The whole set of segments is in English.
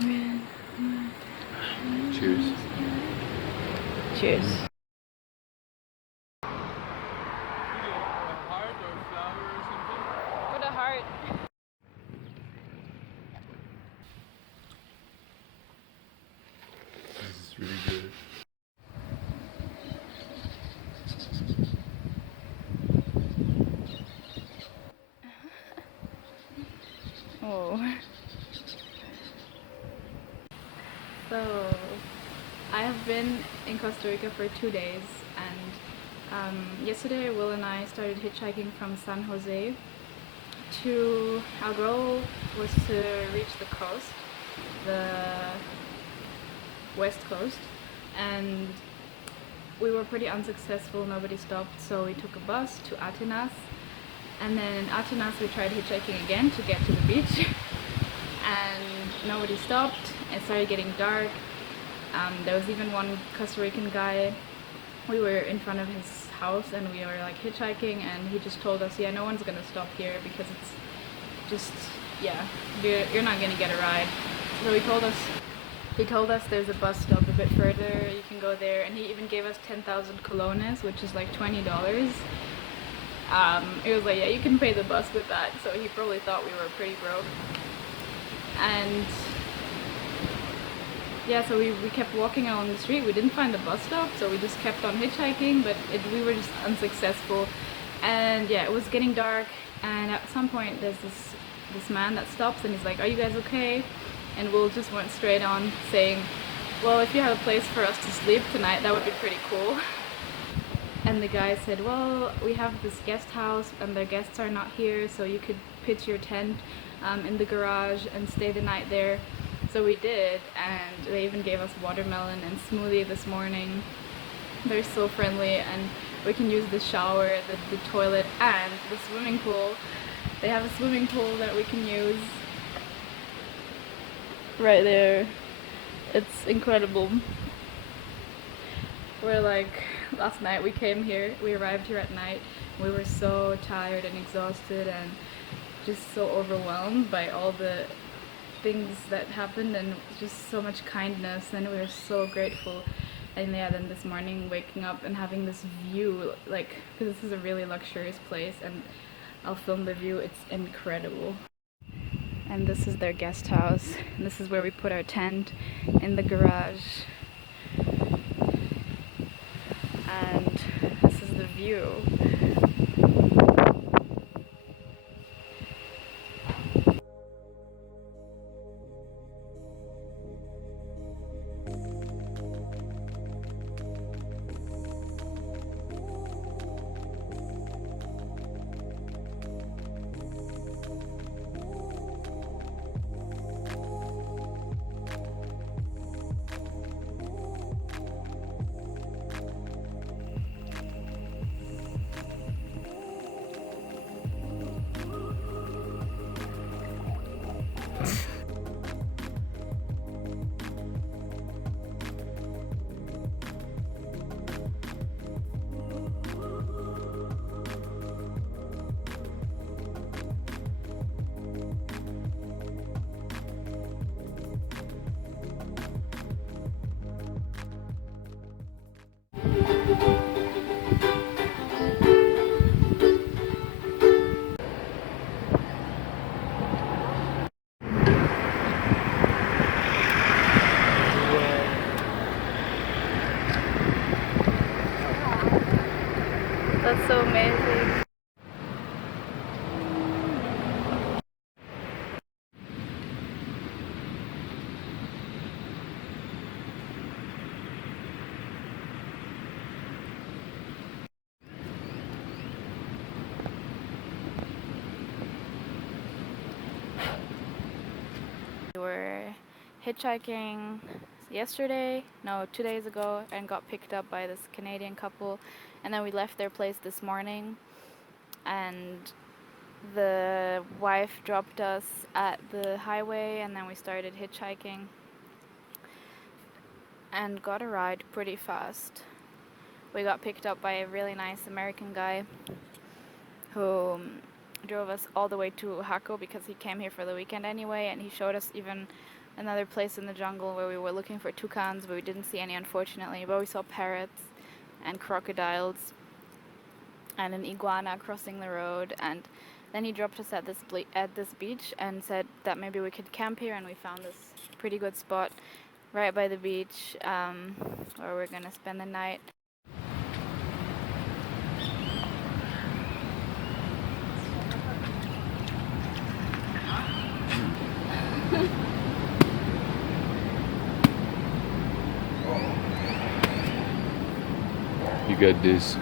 Cheers. Cheers. Heart or flower or something? Put a heart. This is really good. Oh. So, I have been in Costa Rica for 2 days, and yesterday Will and I started hitchhiking from San Jose to, our goal was to reach the coast, the west coast, and we were pretty unsuccessful, nobody stopped, so we took a bus to Atenas, and then in Atenas we tried hitchhiking again to get to the beach, and nobody stopped. It started getting dark. There was even one Costa Rican guy. We were in front of his house and we were like hitchhiking, and he just told us, yeah, no one's gonna stop here because it's just, yeah, you're not gonna get a ride. So he told us there's a bus stop a bit further, you can go there, and he even gave us 10,000 colones, which is like $20. It was like, yeah, you can pay the bus with that, so he probably thought we were pretty broke. And yeah, so we kept walking along the street. We didn't find the bus stop, so we just kept on hitchhiking, but we were just unsuccessful. And yeah, it was getting dark, and at some point there's this man that stops and he's like, are you guys okay? And Will just went straight on saying, well, if you have a place for us to sleep tonight, that would be pretty cool. And the guy said, well, we have this guest house and their guests are not here, so you could pitch your tent in the garage and stay the night there. So we did, and they even gave us watermelon and smoothie this morning. They're so friendly, and we can use the shower, the toilet, and the swimming pool. They have a swimming pool that we can use right there. It's incredible. We're like, last night we came here, we arrived here at night, we were so tired and exhausted and just so overwhelmed by all the things that happened, and just so much kindness, and we were so grateful. And yeah, then this morning waking up and having this view, like, because this is a really luxurious place, and I'll film the view, it's incredible. And this is their guest house, and this is where we put our tent, in the garage. And this is the view. That's so amazing. We were hitchhiking yesterday, no, 2 days ago, and got picked up by this Canadian couple, and then we left their place this morning, and the wife dropped us at the highway, and then we started hitchhiking and got a ride pretty fast. We got picked up by a really nice American guy who drove us all the way to Jaco because he came here for the weekend anyway, and he showed us even another place in the jungle where we were looking for toucans, but we didn't see any, unfortunately. But we saw parrots and crocodiles and an iguana crossing the road. And then he dropped us at this beach and said that maybe we could camp here, and we found this pretty good spot right by the beach where we're gonna spend the night. You got this.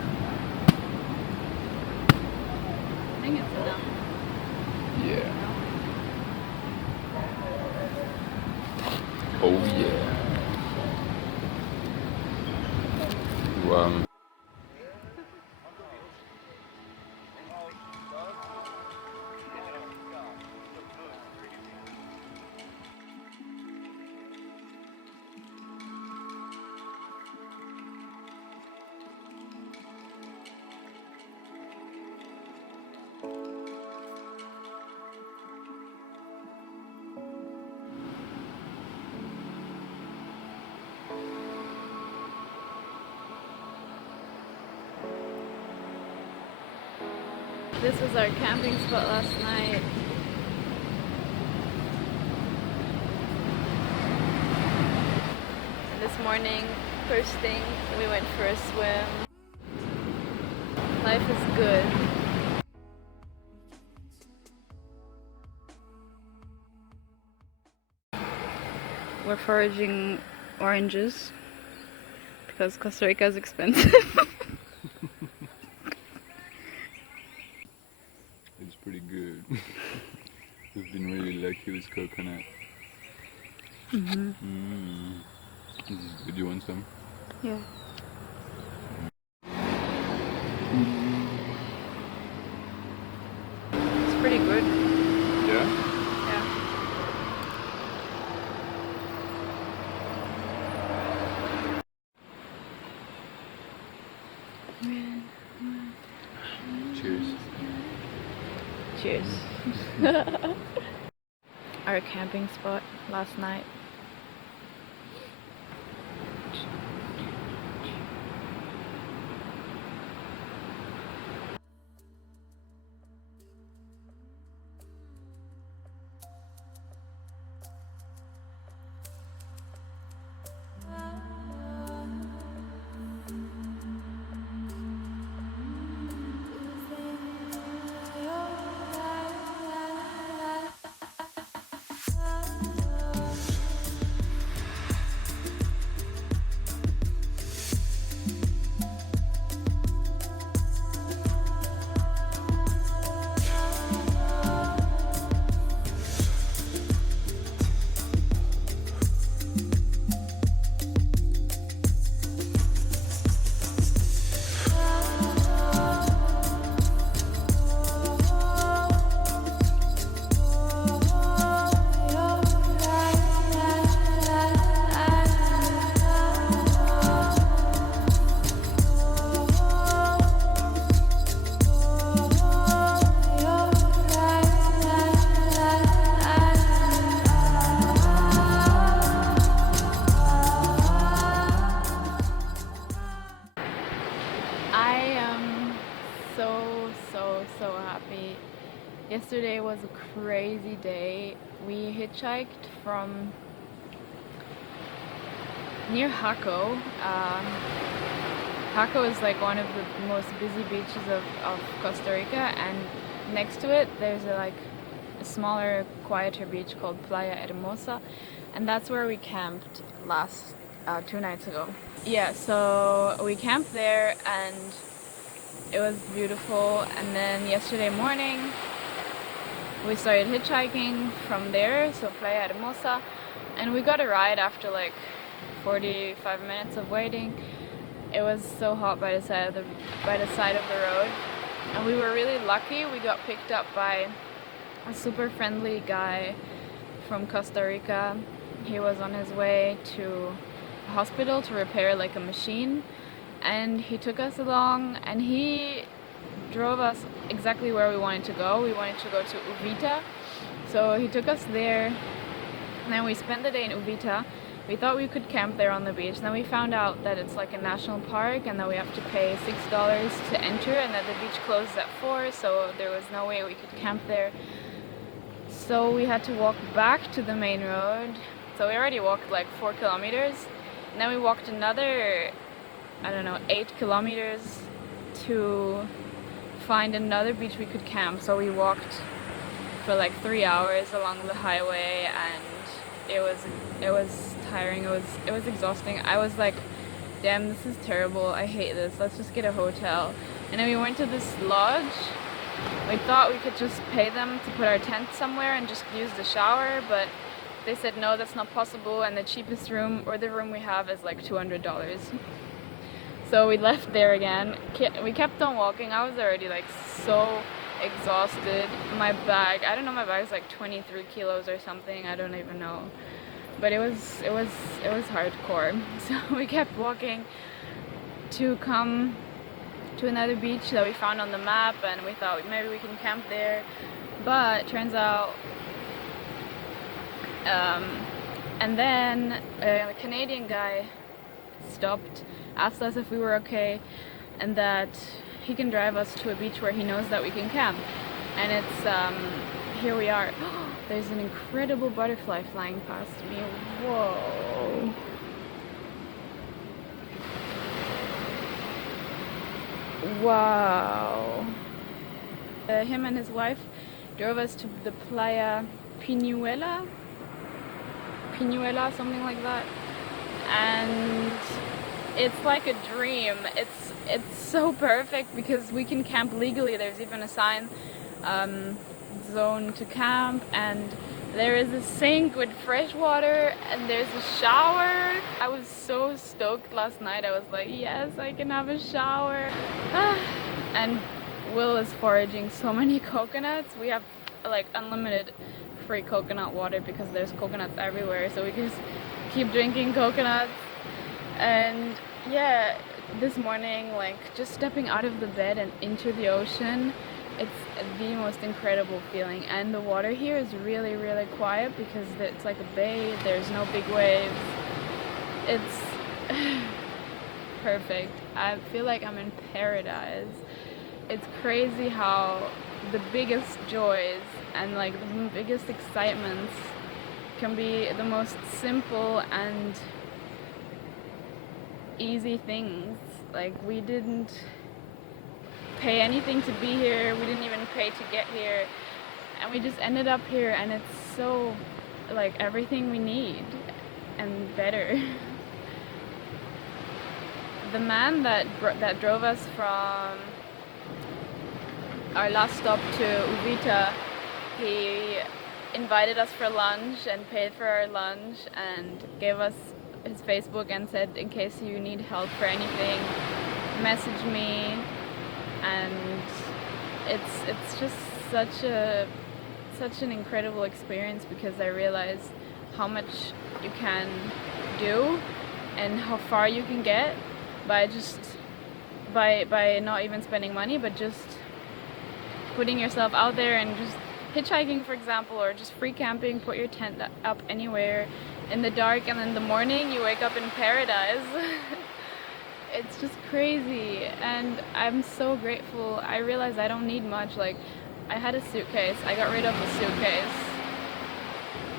I think it's enough. Yeah. Oh yeah. Wow. This was our camping spot last night. And this morning, first thing, we went for a swim. Life is good. We're foraging oranges because Costa Rica is expensive. It's pretty good. We've been really lucky with coconut. Mm-hmm. This is good. You want some? Yeah. It's pretty good. Yeah? Yeah. Cheers. Cheers. Our camping spot last night. So happy. Yesterday was a crazy day. We hitchhiked from near Jaco. Jaco is like one of the most busy beaches of Costa Rica, and next to it there's a smaller, quieter beach called Playa Hermosa, and that's where we camped last 2 nights ago. Yeah, so we camped there and it was beautiful, and then yesterday morning we started hitchhiking from there, so Playa Hermosa, and we got a ride after like 45 minutes of waiting. It was so hot by the side of the road, and we were really lucky. We got picked up by a super friendly guy from Costa Rica. He was on his way to a hospital to repair like a machine, and he took us along and he drove us exactly where we wanted to go. We wanted to go to Uvita, so he took us there. And then we spent the day in Uvita. We thought we could camp there on the beach. Then we found out that it's like a national park and that we have to pay $6 to enter, and that the beach closes at 4, so there was no way we could camp there. So we had to walk back to the main road. So we already walked like 4 kilometers. And then we walked another, I don't know, 8 kilometers to find another beach we could camp. So we walked for like 3 hours along the highway, and it was tiring. It was exhausting. I was like, damn, this is terrible. I hate this. Let's just get a hotel. And then we went to this lodge. We thought we could just pay them to put our tent somewhere and just use the shower, but they said no, that's not possible, and the cheapest room, or the room we have, is like $200. So we left there again. We kept on walking. I was already like so exhausted. My bag, I don't know, my bag's like 23 kilos or something. I don't even know. But it was hardcore. So we kept walking to come to another beach that we found on the map, and we thought maybe we can camp there. But turns out, and then a Canadian guy stopped, asked us if we were okay, and that he can drive us to a beach where he knows that we can camp. And it's, here we are. There's an incredible butterfly flying past me. Whoa. Wow. Him and his wife drove us to the Playa Pinuela, something like that. And it's like a dream. It's so perfect because we can camp legally. There's even a sign, zone to camp, and there is a sink with fresh water, and there's a shower. I was so stoked last night. I was like, yes, I can have a shower. And Will is foraging so many coconuts. We have like unlimited free coconut water because there's coconuts everywhere, so we can just keep drinking coconuts. And yeah, this morning, like just stepping out of the bed and into the ocean, it's the most incredible feeling. And the water here is really, really quiet because it's like a bay. There's no big waves. It's perfect. I feel like I'm in paradise. It's crazy how the biggest joys and like the biggest excitements can be the most simple and easy things. Like, we didn't pay anything to be here, we didn't even pay to get here, and we just ended up here, and it's so like everything we need and better. The man that drove us from our last stop to Uvita, he invited us for lunch and paid for our lunch and gave us his Facebook and said, in case you need help for anything, message me. And it's just such an incredible experience because I realize how much you can do and how far you can get by not even spending money, but just putting yourself out there and just hitchhiking, for example, or just free camping. Put your tent up anywhere in the dark, and in the morning you wake up in paradise. It's just crazy, and I'm so grateful. I realized I don't need much. Like, I had a suitcase. I got rid of a suitcase.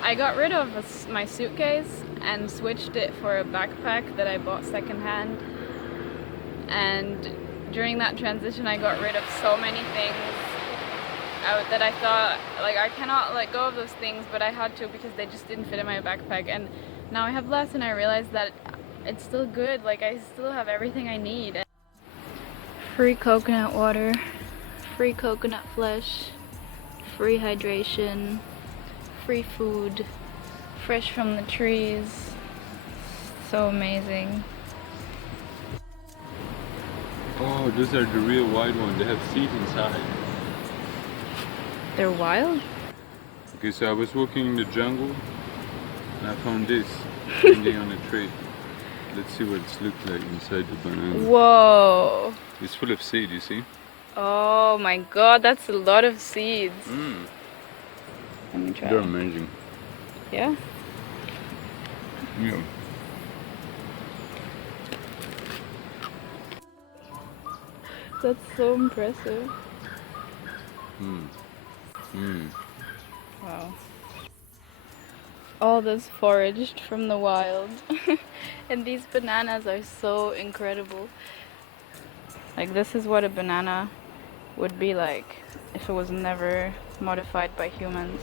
I got rid of my suitcase and switched it for a backpack that I bought secondhand. And during that transition, I got rid of so many things that I thought, like, I cannot let go of those things, but I had to because they just didn't fit in my backpack. And now I have less, and I realized that it's still good. Like, I still have everything I need. Free coconut water, free coconut flesh, free hydration, free food, fresh from the trees. So amazing. Oh, those are the real wild ones. They have seeds inside. They're wild? Okay, so I was walking in the jungle and I found this hanging on a tree. Let's see what it looks like inside the banana. Whoa! It's full of seed, you see? Oh my god, that's a lot of seeds. Mm. Let me try. They're amazing. Yeah? Yeah. That's so impressive. Wow. All this foraged from the wild. And these bananas are so incredible. Like, this is what a banana would be like if it was never modified by humans.